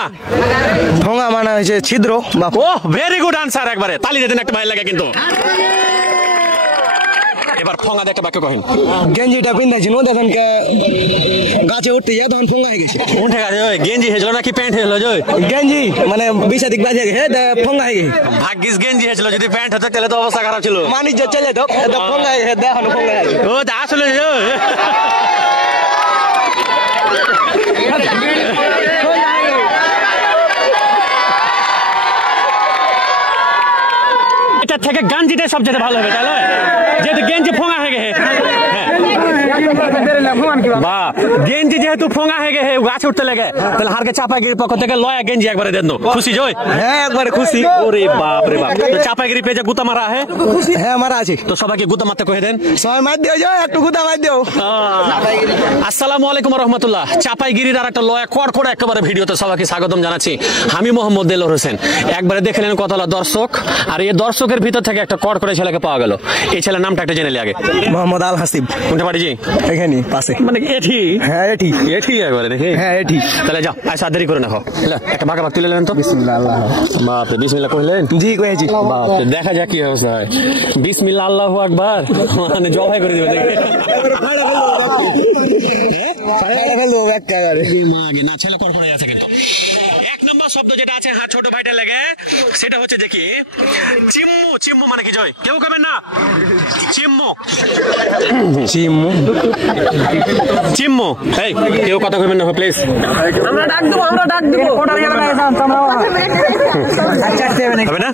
ফোঙা ফোঙা মানে হচ্ছে ছিদ্র। ও ভেরি গুড আনসার, একবারে তালি দিতেন একটা ভাই লাগে কিন্তু। এবার ফোঙা দিয়ে একটা বাক্য কহেন। গেঞ্জিটা পিন্ধাইছি নো দেখেন কে গাছে উঠতে যায় তখন ফোঙা হয়ে গেছে। উঠে গেছে ওই গেঞ্জি হেছিল নাকি প্যান্ট হেছিল? গেঞ্জি মানে বিষাদিক বাজে গেছে ফোঙা হয়ে গেছে। ভাগ্যিস গেঞ্জি হেছিল, যদি প্যান্ট হতো তাহলে তো অবস্থা খারাপ ছিল। বাণিজ্য চলে তো ফোঙা হয়ে গেছে, দেখুন ফোঙা হয়ে গেছে। ও তা আসলে এটা থেকে গাঞ্জিটাই সবচেয়ে ভালো হবে তাহলে, যেহেতু গেঞ্জি ফোঙা হয়ে গেছে। গেঞ্জি যেহেতু ফোঙা হয়ে গেছে গাছ উঠতে লেগে, তাহলে হারকে চাপাগিরির পক্ষ থেকে লয়া গেঞ্জি একবারে দেন। খুশি জয়? হ্যাঁ একবারে খুশি। ওরে বাপ রে বাপ, চাপাগিরি পেয়ে গুতা মারা है? হ্যাঁ মারা আছে। তো সবাইকে গুতা মারতে কয়ে দেন। সবাই মার দিও যাও, একটু গুতা মার দিও। আসসালামু আলাইকুম রহমতুল্লাহ। চাপাইগিরির আর একটা লয়া কড় করে একেবারে ভিডিওতে সবাইকে স্বাগতম জানাচ্ছি। আমি মোহাম্মদ দেলোয়ার হোসেন। একবারে দেখলেন কতলা দর্শক, আর এই দর্শকের ভিতর থেকে একটা কড় করে ছেলেকে পাওয়া গেল। এই ছেলের নামটা একটা জেনে আগে। মোহাম্মদ আল হাসিব। কোনটা বাড়ি? এখানে পাশে। মানে এটি? হ্যাঁ এটি এটি একবারে দেখি। হ্যাঁ এটি। তাহলে যাও আইসা দেরি করে রাখো, একটা ভাগা ভাগ তুলে নেন তো। বিসমিল্লাহ আল্লাহ। বাপরে বিসমিল্লাহ কইলেন? জি কইছি। বাপরে দেখা যাক কি অবস্থা হয়। বিসমিল্লাহ আল্লাহু আকবার, মানে জবাই করে দিবে দেখি। না ছেলে কর করে আছে কিন্তু। এক নম্বর শব্দ যেটা আছে হ্যাঁ ছোট ভাইটা লাগে, সেটা হচ্ছে দেখি চিম্মু। চিম্মু মানে কি জয়? কেউ কবেন না চিম্মু? চিম্মু চিম্মু এই কেউ কথা কবেন না প্লিজ। আমরা ডাক দেব, আমরা ডাক দেব। কোটার যাবে না আমরা হবে না?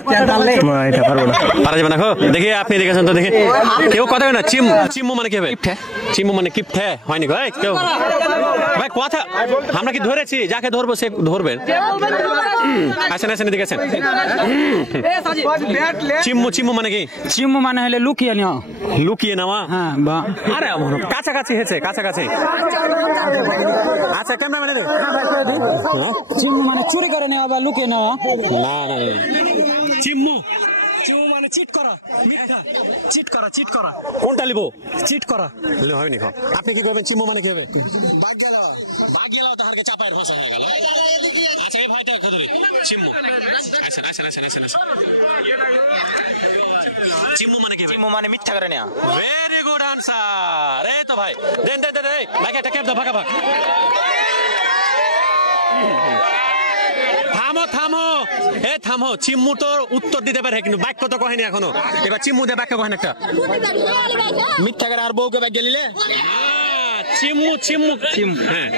এটা পারবো না, পারা যাবে না। দেখি আপনি দেখেছেন তো, দেখি কেউ কথা হবে না। চিম্মু মানে কি হবে? চিম্মু মানে কিপঠে হয়নি ভাই? কেউ ভাই কথা আমরা কি ধরেছি? যাকে ধরবো সে ধরবেন। আসেন আসেন এদিকে আসেন। চিম্মু চিম্মু মানে কি? চিম্মু মানে হলে লুকিয়ে নেওয়া। লুকিয়ে নেওয়া? হ্যাঁ আরে কাছাকাছি হয়েছে, কাছাকাছি। আচ্ছা ক্যামেরাম্যান দে। চিম্মু মানে চুরি করে নেওয়া বা লুকিয়ে নেওয়া। না না না, চিম্মু চিম্মু মানে চিট করা, মিথ্যা। চিট করা, চিট করা। কোনটা লিবো? চিট করা বলে হবে নি। আপনি কি করবেন? চিম্মু মানে কি হবে? বাগিয়ালাও তো হারকে চাপায়ের ভাষা হয়ে গেল। আচ্ছা এই ভাইটা ধরি চিম্মু। আসেন আসেন আসেন আসেন আসেন। চিম্মু মানে কি? চিম্মু মানে মিথ্যা করে নেওয়া। Very good answer. এই তো ভাই দেন দেন দেন, এই ভাই একটা ক্যাপ দাও, ভাগা ভাগ। থামো থামো, এ থামো। চিম্মু তো উত্তর দিতে পারে কিন্তু বাক্য তো কহেনি এখনো। এবার চিম্মু দিয়ে বাক্য কহেন একটা। মিথ্যা করে আর বউকে ব্যাগ গেলিলে চিম্মু চিম্মু চিম্মু, হ্যাঁ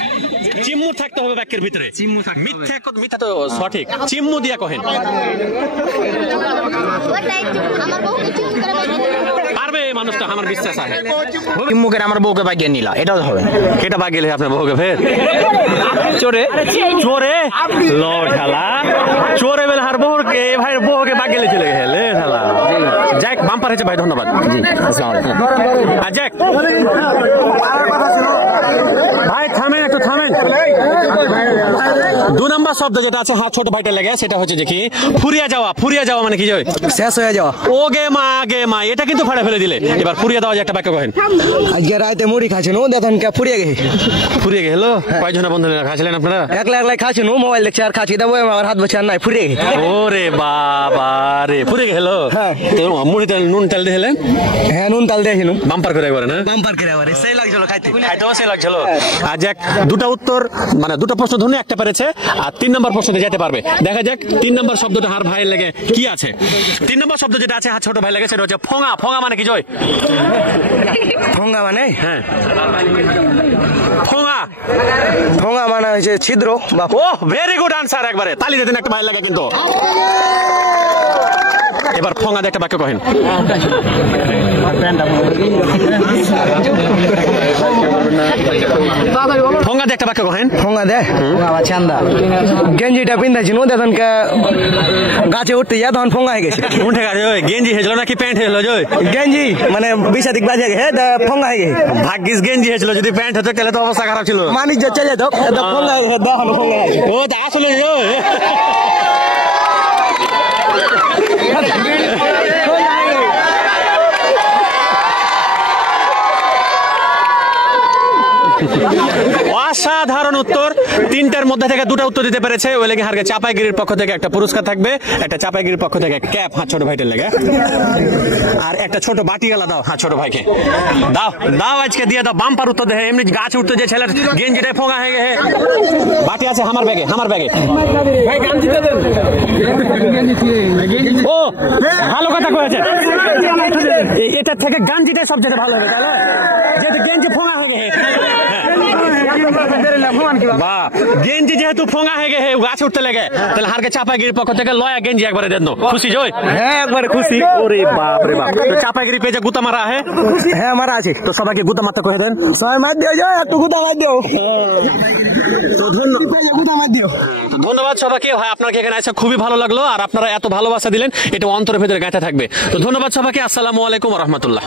চিম্মু থাকতে হবে বাক্যের ভিতরে। চিম্মু মিথ্যা মিথ্যা তো সঠিক। চিম্মু দিয়া কহেন। পারবে এই মানুষটা, আমার বিশ্বাস আছে। চিম্মুকে আমার বউকে ব্যাগ গিয়ে নিলা, এটাও হবে। এটা বাগ গেলে আপনার বউকে ফের চোরে চোরে লো ঠালা চোরে বেলা হার বউকে ভাই বউকে বাগ গেলে চলে গেলে ঠালা। যাক বাম্পার হয়েছে ভাই, ধন্যবাদ। জি আসসালামু আলাইকুম। আর যাক ভাই থামেন একটু থামেন। 2 নম্বর শব্দ যেটা আছে হ্যাঁ ছোট ভাইটা লাগে, সেটা হচ্ছে দেখি ফুরিয়া যাওয়া। ফুরিয়া যাওয়া মানে কি জয়? শেষ হয়ে যাওয়া। ও গে মা, এটা কিন্তু ফাড়া ফেলে দিলে। এবার ফুরিয়া দেওয়া যে একটা বাক্য কহেন। আজকে রাতে মুড়ি খাচ্ছেন ও দেখেন কে ফুরিয়ে গেছে। ফুরিয়ে গেল? কয়জনা বন্ধু খাচ্ছিলেন আপনারা? একলা একলা খাচ্ছেন ও, মোবাইল দেখছে আর খাচ্ছি দেবো আমার হাত বসে আর নাই ফুরিয়ে গেছে। ওরে বাবা রে, ফুরিয়ে গেল। হ্যাঁ মুড়ি তেল নুন তেল দিলেন? হ্যাঁ নুন তাল দিয়েছিল। বাম্পার করে একবারে না? বাম্পার করে একবারে সেই লাগছিল খাইতে। খাইতেও সেই লাগছিল। আর যাক দুটা উত্তর মানে দুটো প্রশ্ন ধরে একটা পেরেছে, আর 3 নম্বর প্রশ্নতে যেতে পারবে। দেখা যাক 3 নম্বর শব্দটা হার ভাইয়ের লেগে কি আছে। 3 নম্বর শব্দ যেটা আছে হার ছোট ভাই লেগে, সেটা হচ্ছে ফোঙা। ফোঙা মানে কি জয়? ফোঙা মানে? হ্যাঁ ফোঙা। ফোঙা মানে হচ্ছে ছিদ্র। ও ভেরি গুড আনসার, একবারে তালি দিতেন একটা ভাই লাগে কিন্তু। এবার ফোঙা দিয়ে একটা বাক্য কহেন। ফোঙা দিয়ে একটা বাক্য কহেন। ফোঙা দে চান্দা গেঞ্জিটা পিন্ধাইছি নো দেখেন কে গাছে উঠতে যায় তখন ফোঙা হয়ে গেছে। উঠে গেছে ওই গেঞ্জি হয়েছিল নাকি প্যান্ট হয়েছিল জয়? গেঞ্জি মানে বিষাদিক বাজে গেছে ফোঙা হয়ে গেছে। ভাগ্যিস গেঞ্জি হয়েছিল, যদি প্যান্ট হতো তাহলে তো অবস্থা খারাপ ছিল। বাণিজ্য চলে তো ফোঙা হয়ে গেছে, দেখুন ফোঙা হয়ে গেছে। ও তা আসলে অসাধারণ উত্তর। তিনটার মধ্যে থেকে দুটো উত্তর দিতে পেরেছে ওই লেগে হারকে চাপাইগিরির পক্ষ থেকে একটা পুরস্কার থাকবে, একটা চাপাইগিরির পক্ষ থেকে ক্যাপ ছোট ভাইটার লেগে, আর একটা ছোট বাটিওয়ালা দাও ছোট ভাইকে দাও দাও আজকে দিয়ে দাও। বাম্পার উত্তর দেয় এমনি গাছ উঠতে যে ছেলের গেঞ্জিটাই ফোঙা হয়ে গেছে। বাটি আছে আমার ব্যাগে ও ভালো কথা কয়েছে, এটার থেকে গাঞ্জিটাই সবচেয়ে ভালো হবে তাহলে, যেহেতু গেঞ্জি ফোঙা হয়ে গেছে। বাহ, গেঞ্জি যেহেতু ফোঙা হয়ে গেছে গাছ উঠতে লেগে, তাহলে হারকে চাপাইগিরির পক্ষ থেকে লয়া গেঞ্জি একবারে দেন। খুশি জয়? হ্যাঁ একবারে খুশি। ওরে বাপ রে বাপ, তো চাপাইগিরি পেজে গুতা মারা है? হ্যাঁ মারা আছে। তো সবাইকে গুতা মারতে কয়ে দেন, সবাই মার দিও, যাও একটু গুদা মার দিও। তো ধন্যবাদ সবাইকে। ভাই আপনাকে এখানে এসে খুবই ভালো লাগলো, আর আপনারা এত ভালোবাসা দিলেন, এটা অন্তরের ভেতরে গাঁথা থাকবে। তো ধন্যবাদ সবাইকে, আসসালামু আলাইকুম ওয়া রাহমাতুল্লাহ।